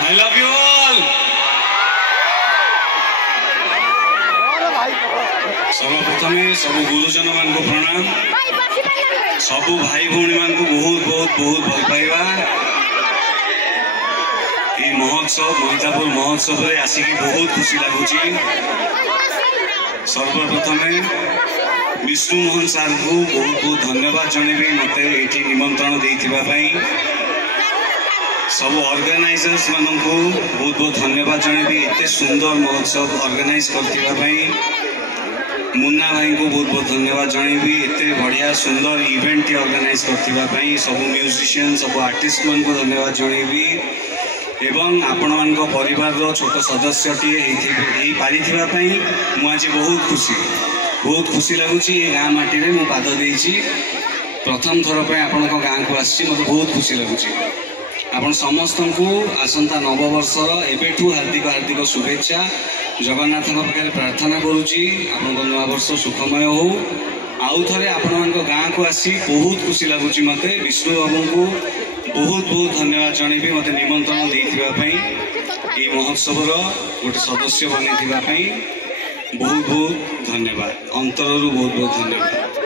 I love you all. सर्वप्रथमे सब गुरुजन मान को प्रणाम, सब भाई भौणी मान को बहुत बहुत बहुत भल पाइबा। ये महोत्सव महितापुर महोत्सव रे आसिकी बहुत खुशी लगुची। सर्वप्रथमे विष्णु मोहन सार को बहुत बहुत धन्यवाद जनइबी मते एठी निमंत्रण देइथिबा पई। सब ऑर्गेनाइजर्स मान को बहुत बहुत धन्यवाद जनइबी एते सुंदर महोत्सव ऑर्गेनाइज करथिबा पई। मुन्ना भाई को बहुत बहुत धन्यवाद जनइबी एते बढ़िया सुंदर इवेंट ऑर्गेनाइज करथिबा पई। सब म्यूजिशियन सब आर्टिस्ट मान को धन्यवाद जनइबी एवं आपण मान को परिवार रो छोट सदस्य टी पारिथिबा पई मु आज बहुत खुशी लगुची। ये गाँ माटी रे मु पाद देइची प्रथम थर पे आपण को गाँ को आसी मते बहुत खुशी लगुची। आपण समस्त को आसंता नववर्षर एबेठू हार्दिक हार्दिक शुभेच्छा जगन्नाथ पाखे प्रार्थना करुची आपण नवा वर्ष सुखमय हो। आउ थे आपण मान गाँ को आसी बहुत खुशी लगुची। मते विष्णु बाबू को बहुत बहुत धन्यवाद जनइबी मते निमंत्रण देइथिबा ये महोत्सव गोटे सदस्य बनी बहुत बहुत धन्यवाद अंतररू बहुत बहुत धन्यवाद।